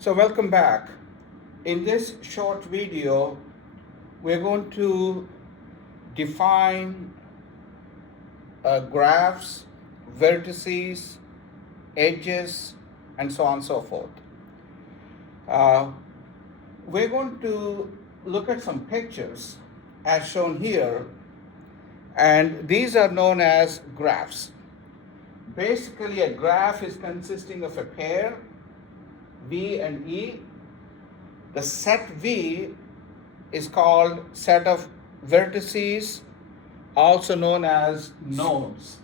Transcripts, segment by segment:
So welcome back. In this short video, we're going to define graphs, vertices, edges, and so on and so forth. Uh, we're going to look at some pictures as shown here, and these are known as graphs. Basically, a graph is consisting of a pair, V and E. The set V is called set of vertices, also known as nodes.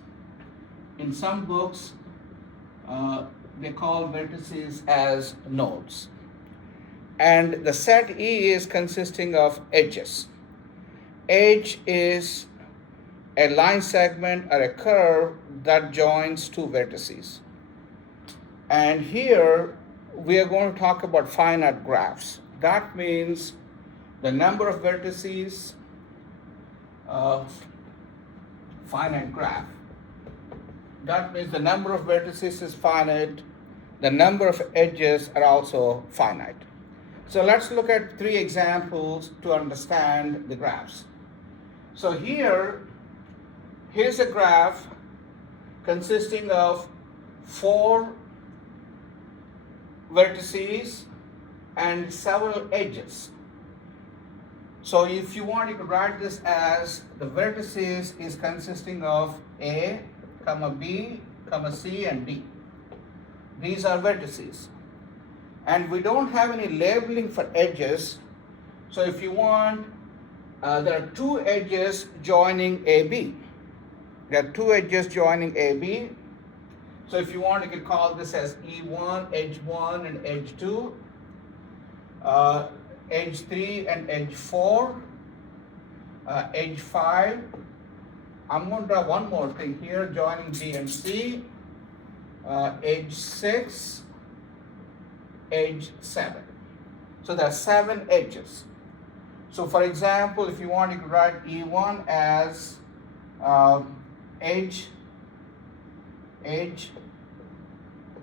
In some books, they call vertices as nodes. And the set E is consisting of edges. Edge is a line segment or a curve that joins two vertices. And here we are going to talk about finite graphs. That means the number of vertices of finite graph. That means the number of vertices is finite, the number of edges are also finite. So let's look at three examples to understand the graphs. So here's a graph consisting of 4 vertices and several edges. So if you want, you could write this as the vertices is consisting of A, B, C, and D. These are vertices. And we don't have any labeling for edges. So if you want, there are 2 edges joining AB. There are 2 edges joining AB. So if you want, you could call this as E1, edge 1, and edge 2, edge 3 and edge 4, edge 5. I'm going to draw one more thing here, joining B and C, edge 6, edge 7. So there are 7 edges. So for example, if you want, you could write E1 as edge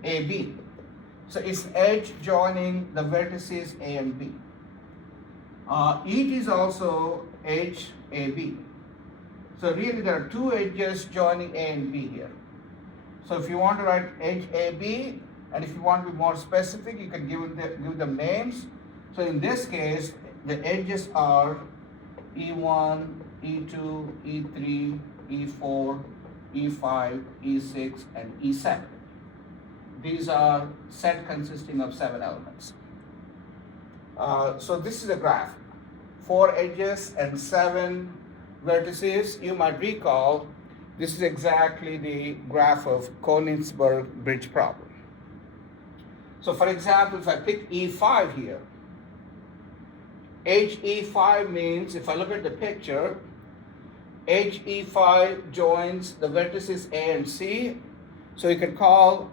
AB. So it's edge joining the vertices A and B. It is also edge AB. So really there are 2 edges joining A and B here. So if you want to write edge AB, and if you want to be more specific, you can give them names. So in this case, the edges are E1, E2, E3, E4, E5, E6, and E7. These are set consisting of 7 elements. So this is a graph. 4 edges and 7 vertices. You might recall this is exactly the graph of Konigsberg bridge problem. So for example, if I pick E5 here, edge E5 means, if I look at the picture, edge E5 joins the vertices A and C. So you can call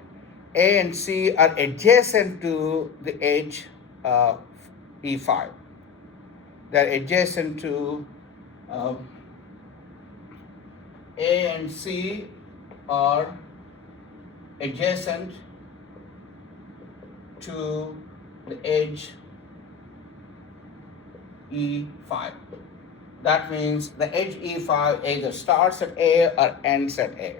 A and C are adjacent to the edge E5. They're adjacent to A and C are adjacent to the edge E5. That means the edge E5 either starts at A or ends at A.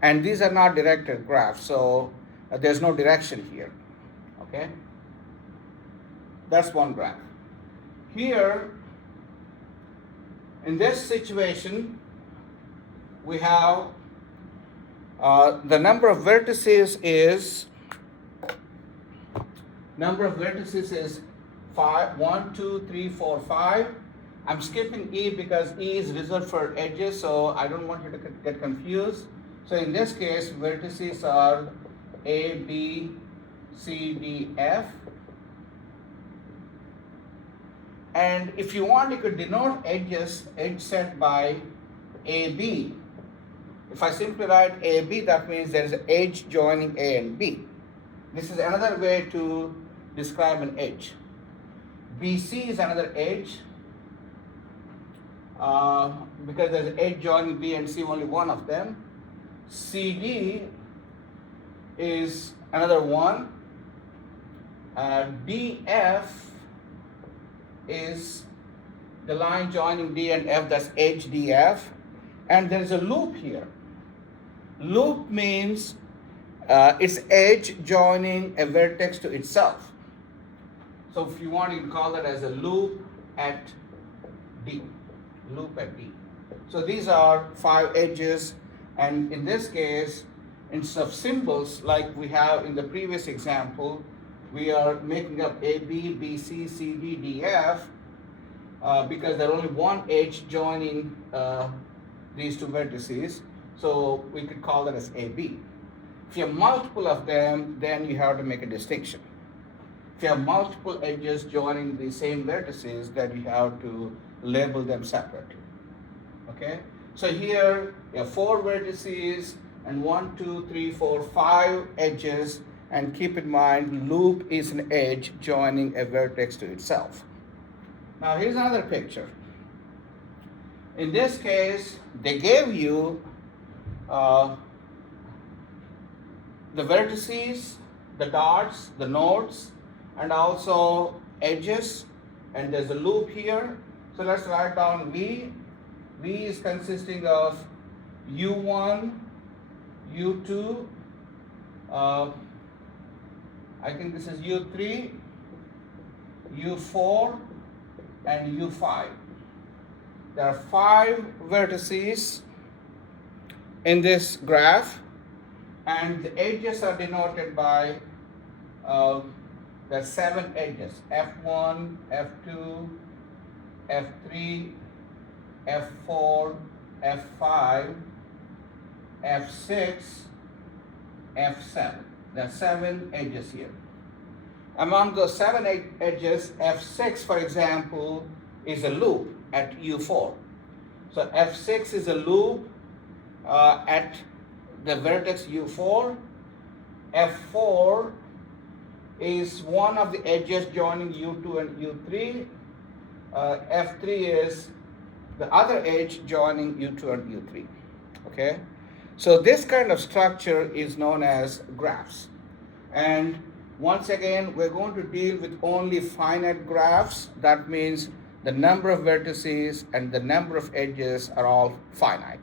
And these are not directed graphs, so there's no direction here, okay? That's one graph. Here, in this situation, we have the number of vertices is 5, 1, 2, 3, 4, 5. I'm skipping E because E is reserved for edges, so I don't want you to get confused. So in this case, vertices are A, B, C, D, F. And if you want, you could denote edge set by AB. If I simply write AB, that means there is an edge joining A and B. This is another way to describe an edge. BC is another edge because there's an edge joining B and C, only one of them. CD is another one. DF is the line joining D and F, that's edge DF, and there is a loop here. Loop means its edge joining a vertex to itself. So if you want, you can call that as a loop at D. Loop at D. So these are 5 edges, and in this case, instead of symbols like we have in the previous example, we are making up AB, BC, CD, DF because there are only one edge joining these two vertices. So we could call that as AB. If you have multiple of them, then you have to make a distinction. If you have multiple edges joining the same vertices, then you have to label them separately. Okay? So here you have 4 vertices and 1, 2, 3, 4, 5 edges, and keep in mind loop is an edge joining a vertex to itself. Now here's another picture. In this case, they gave you the vertices, the dots, the nodes, and also edges, and there's a loop here. So let's write down V. V is consisting of U1, U2, I think this is U3, U4, and U5. There are 5 vertices in this graph, and the edges are denoted by the 7 edges: F1, F2, F3, F4, F5, F6, F7. There are 7 edges here. Among those 7 edges, F6, for example, is a loop at U4. So F6 is a loop at the vertex U4. F4 is one of the edges joining U2 and U3. F3 is the other edge joining U2 and U3. Okay? So this kind of structure is known as graphs. And once again, we're going to deal with only finite graphs. That means the number of vertices and the number of edges are all finite.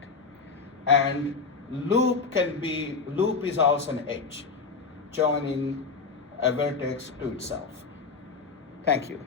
And loop is also an edge joining a vertex to itself. Thank you.